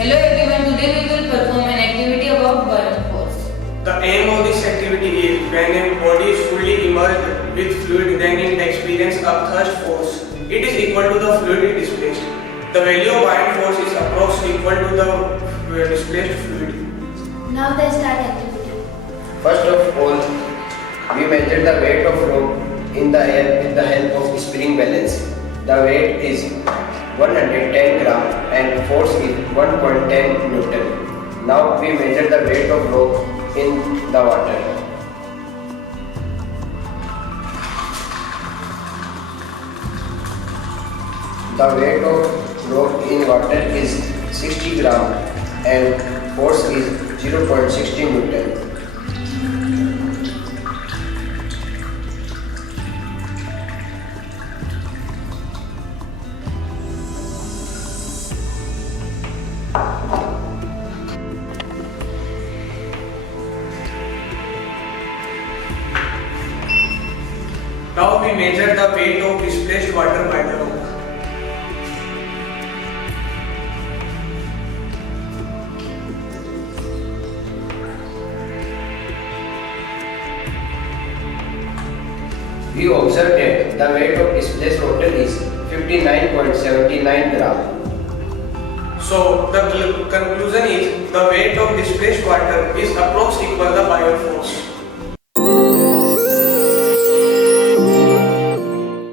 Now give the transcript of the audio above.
Hello everyone, today we will perform an activity about buoyant force. The aim of this activity is when a body is fully immersed with fluid, then it experiences a thrust force. It is equal to the fluid displaced. The value of buoyant force is approximately equal to the displaced fluid. Now the start activity. First of all, we measure the weight of rope in the air with the help of spring balance. The weight is 110 gram and force is 1.10 Newton. Now we measure the weight of rope in the water. The weight of rope in water is 60 gram and force is 0.60 Newton. Now we measure the weight of displaced water by the rope. We observe that the weight of displaced water is 59.79 gram. So the conclusion is the weight of displaced water is approximately equal to the buoyant force.